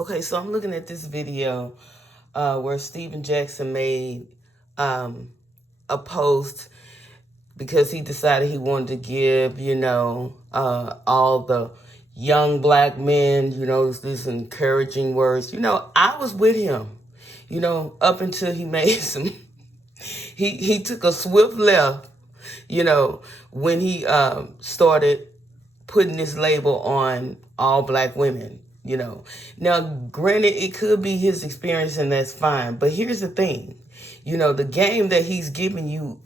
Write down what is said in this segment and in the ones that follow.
Okay, so I'm looking at this video where Steven Jackson made a post because he decided he wanted to give, all the young black men, these encouraging words. I was with him, up until he made some, he took a swift left, when he started putting this label on all black women. Now, granted, it could be his experience and that's fine. But here's the thing, the game that he's giving you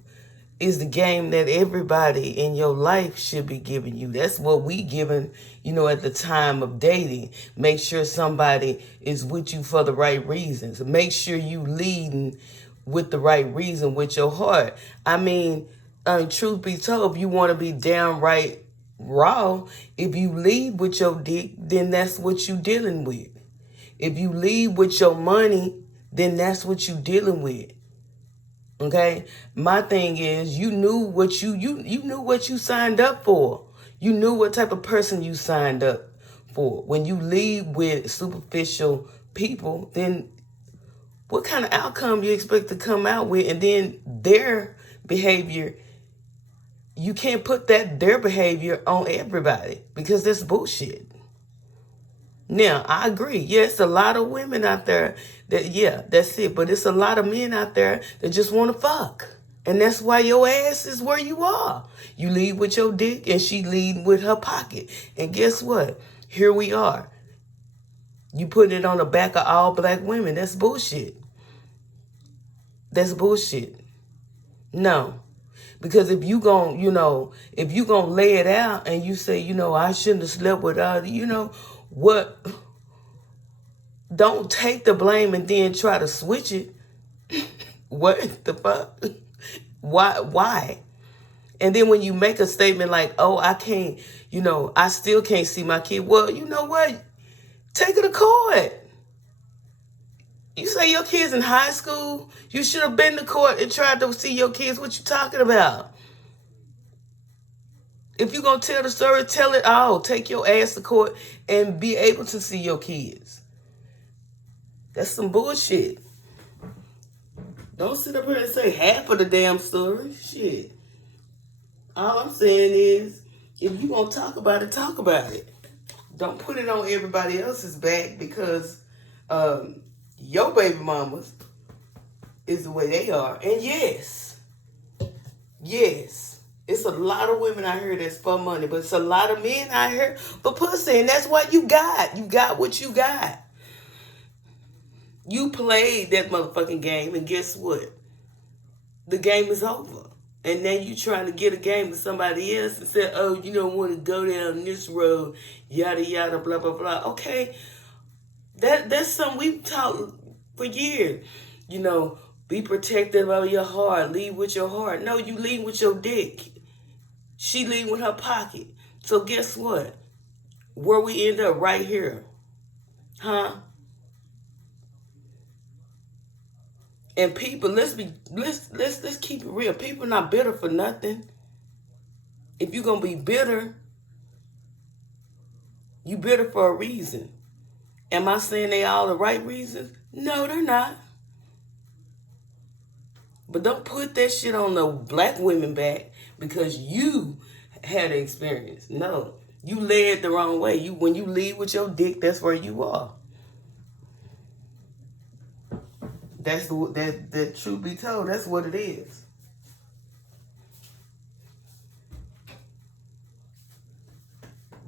is the game that everybody in your life should be giving you. That's what we given, at the time of dating. Make sure somebody is with you for the right reasons. Make sure you leading with the right reason with your heart. Truth be told, if you want to be downright raw, if you lead with your dick, then that's what you dealing with. If you lead with your money, then that's what you dealing with. Okay? My thing is, you knew what you knew what you signed up for. You knew what type of person you signed up for. When you lead with superficial people, then what kind of outcome you expect to come out with? And then their behavior, you can't put their behavior on everybody because that's bullshit. Now, I agree. Yes, a lot of women out there that's it. But it's a lot of men out there that just want to fuck. And that's why your ass is where you are. You lead with your dick and she lead with her pocket. And guess what? Here we are. You putting it on the back of all black women. That's bullshit. That's bullshit. No. Because if you gon' lay it out and you say, I shouldn't have slept with her, what? Don't take the blame and then try to switch it. What the fuck? Why? And then when you make a statement like, oh, I can't, I still can't see my kid. Well, you know what? Take her to court. You say your kid's in high school, you should have been to court and tried to see your kids. What you talking about? If you're going to tell the story, tell it all. Take your ass to court and be able to see your kids. That's some bullshit. Don't sit up here and say half of the damn story. Shit. All I'm saying is, if you're going to talk about it, talk about it. Don't put it on everybody else's back because your baby mamas is the way they are. And yes, it's a lot of women out here that's for money, but it's a lot of men out here for pussy, and that's what you got. You got what you got. You played that motherfucking game, and guess what? The game is over. And now you trying to get a game with somebody else and say, oh, you don't want to go down this road, yada, yada, blah, blah, blah. Okay, that's something we've taught for years. Be protective of your heart. Lead with your heart. No, you lead with your dick. She lead with her pocket. So guess what? Where we end up right here. Huh? And people, let's keep it real. People not bitter for nothing. If you're gonna be bitter, you bitter for a reason. Am I saying they all the right reasons? No, they're not. But don't put that shit on the black women back because you had an experience. No, you led the wrong way. When you lead with your dick, that's where you are. That's that truth be told, that's what it is.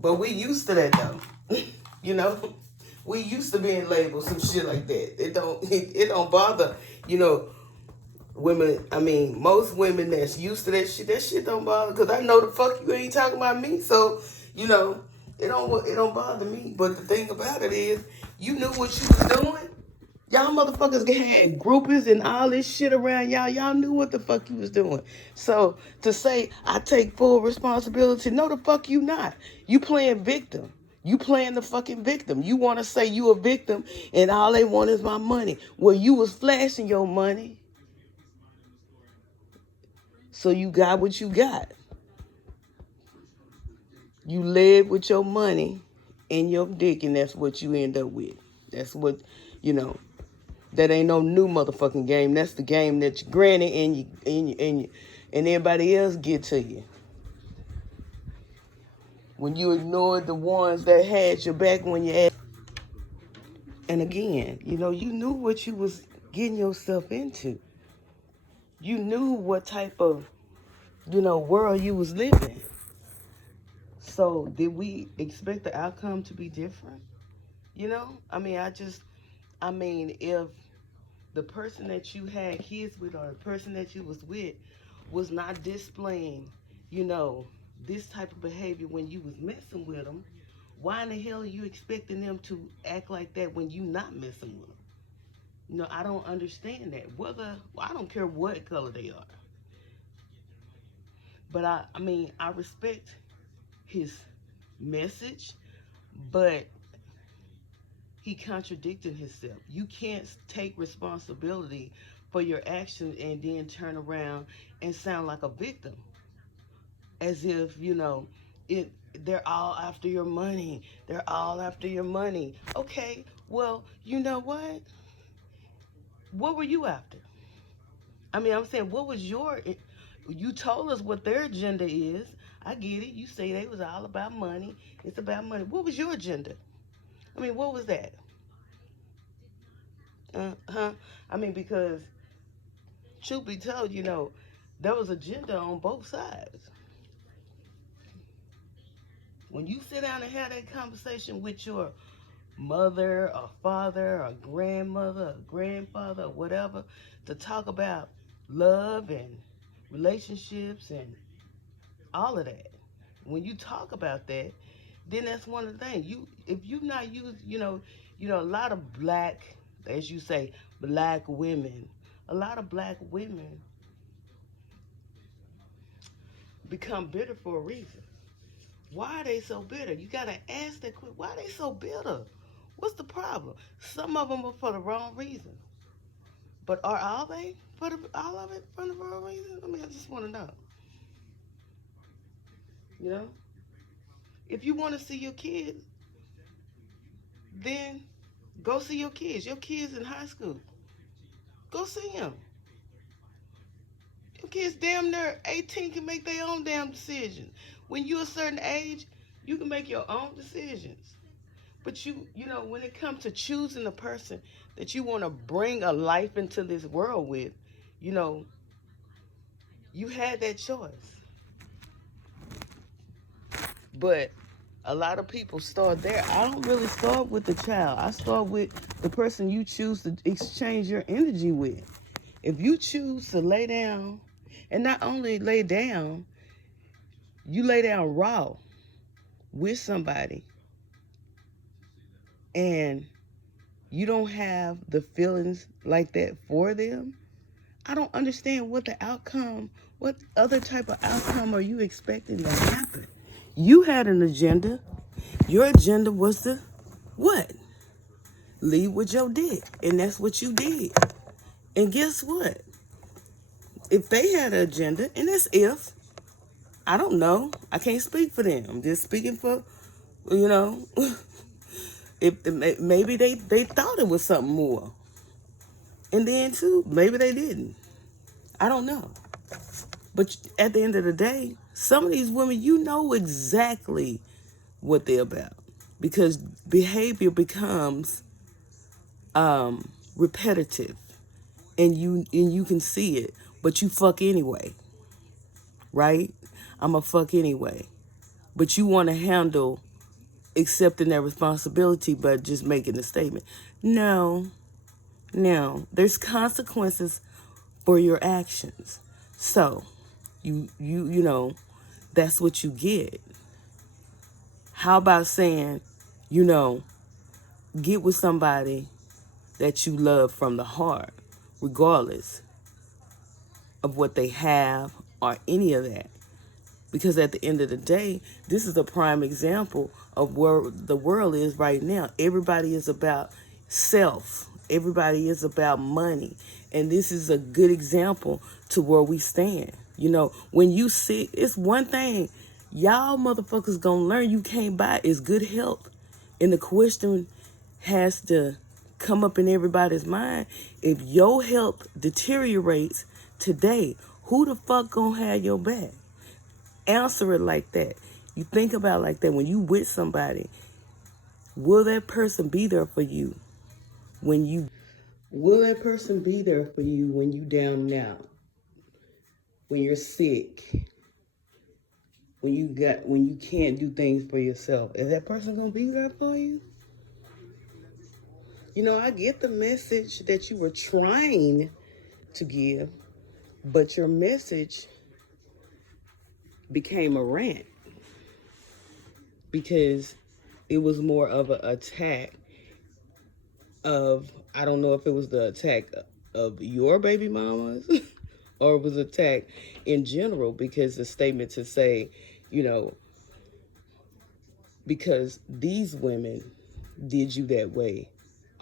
But we used to that though. We used to being labeled some shit like that. It don't bother, women. Most women that's used to that shit don't bother, because I know the fuck you ain't talking about me. So, it don't bother me. But the thing about it is, you knew what you was doing. Y'all motherfuckers had groupies and all this shit around y'all. Y'all knew what the fuck you was doing. So to say, I take full responsibility, no the fuck you not. You playing victim. You playing the fucking victim. You want to say you a victim and all they want is my money. Well, you was flashing your money. So you got what you got. You led with your money and your dick, and that's what you end up with. That's what, you know, that ain't no new motherfucking game. That's the game that your granny and everybody else get to you. When you ignored the ones that had your back when you asked. And again, you know, you knew what you was getting yourself into. You knew what type of, you know, world you was living. So did we expect the outcome to be different? You know, I mean, if the person that you had kids with or the person that you was with was not displaying, you know, this type of behavior when you was messing with them, why in the hell are you expecting them to act like that when you not messing with them? You know, I don't understand that. I don't care what color they are. But I mean, I respect his message, but he contradicted himself. You can't take responsibility for your actions and then turn around and sound like a victim, as if, you know, they're all after your money. They're all after your money. Okay, well, you know what? What were you after? I mean, I'm saying, what was you told us what their agenda is. I get it. You say they was all about money. It's about money. What was your agenda? I mean, what was that? Huh? I mean, because truth be told, you know, there was agenda on both sides. When you sit down and have that conversation with your mother or father or grandmother or grandfather or whatever to talk about love and relationships and all of that. When you talk about that, then that's one of the things. If you not use, a lot of black, as you say, black women, a lot of black women become bitter for a reason. Why are they so bitter? You gotta ask that quick. Why are they so bitter? What's the problem? Some of them are for the wrong reason, but are all they for all of it for the wrong reason? I mean, I just want to know. You know, if you want to see your kids, then go see your kids. Your kids in high school. Go see them. Your kids damn near 18 can make their own damn decisions. When you're a certain age, you can make your own decisions. But you know, when it comes to choosing a person that you want to bring a life into this world with, you know, you had that choice. But a lot of people start there. I don't really start with the child. I start with the person you choose to exchange your energy with. If you choose to lay down, and not only lay down, you lay down raw with somebody, and you don't have the feelings like that for them, I don't understand what other type of outcome are you expecting to happen? You had an agenda. Your agenda was to what? Leave with your dick. And that's what you did. And guess what? If they had an agenda, and that's if, I don't know. I can't speak for them. I'm just speaking for, you know, if maybe they thought it was something more. And then too, maybe they didn't. I don't know. But at the end of the day, some of these women, you know exactly what they're about. Because behavior becomes repetitive. And you can see it. But you fuck anyway. Right? I'm a fuck anyway. But you want to handle accepting that responsibility but just making a statement. No. There's consequences for your actions. So, you know, that's what you get. How about saying, you know, get with somebody that you love from the heart, regardless of what they have or any of that. Because at the end of the day, this is a prime example of where the world is right now. Everybody is about self. Everybody is about money. And this is a good example to where we stand. You know, when you see, it's one thing y'all motherfuckers gonna learn you can't buy is good health. And the question has to come up in everybody's mind. If your health deteriorates today, who the fuck gonna have your back? Answer it like that. You think about it like that. When you with somebody, will that person be there for you when you down and out, when you're sick, when you can't do things for yourself? Is that person gonna be there for you? You know, I get the message that you were trying to give, but your message became a rant because it was more of an attack of, I don't know if it was the attack of your baby mamas or it was attack in general, because the statement to say, you know, because these women did you that way.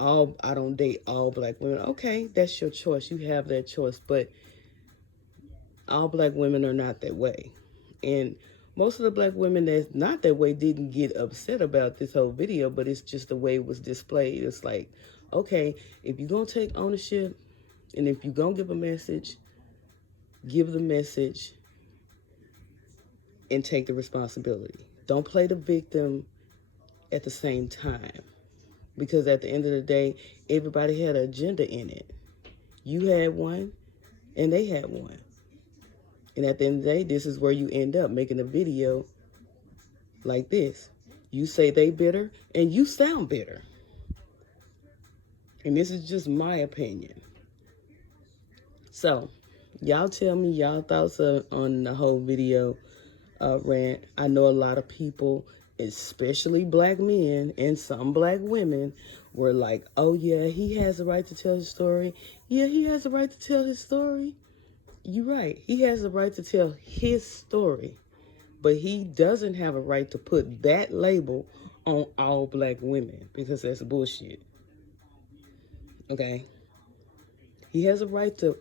I don't date all black women. Okay, that's your choice. You have that choice, but all black women are not that way. And most of the black women that's not that way didn't get upset about this whole video, but it's just the way it was displayed. It's like, okay, if you're going to take ownership and if you're going to give a message, give the message and take the responsibility. Don't play the victim at the same time, because at the end of the day, everybody had an agenda in it. You had one and they had one. And at the end of the day, this is where you end up making a video like this. You say they bitter and you sound bitter. And this is just my opinion. So, y'all tell me y'all thoughts on the whole video rant. I know a lot of people, especially black men and some black women, were like, oh yeah, he has a right to tell his story. Yeah, he has a right to tell his story. You're right. He has a right to tell his story. But he doesn't have a right to put that label on all black women, because that's bullshit. Okay? He has a right to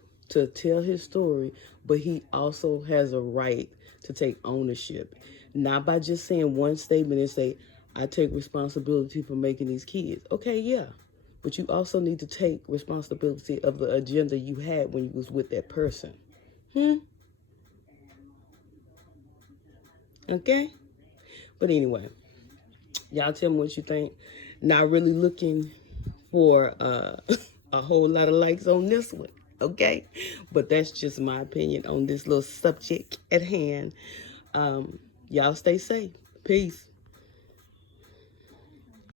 tell his story, but he also has a right to take ownership. Not by just saying one statement and say, I take responsibility for making these kids. Okay, yeah. But you also need to take responsibility of the agenda you had when you was with that person. Okay? But anyway, y'all tell me what you think. Not really looking for a whole lot of likes on this one, okay? But that's just my opinion on this little subject at hand. Y'all stay safe. Peace.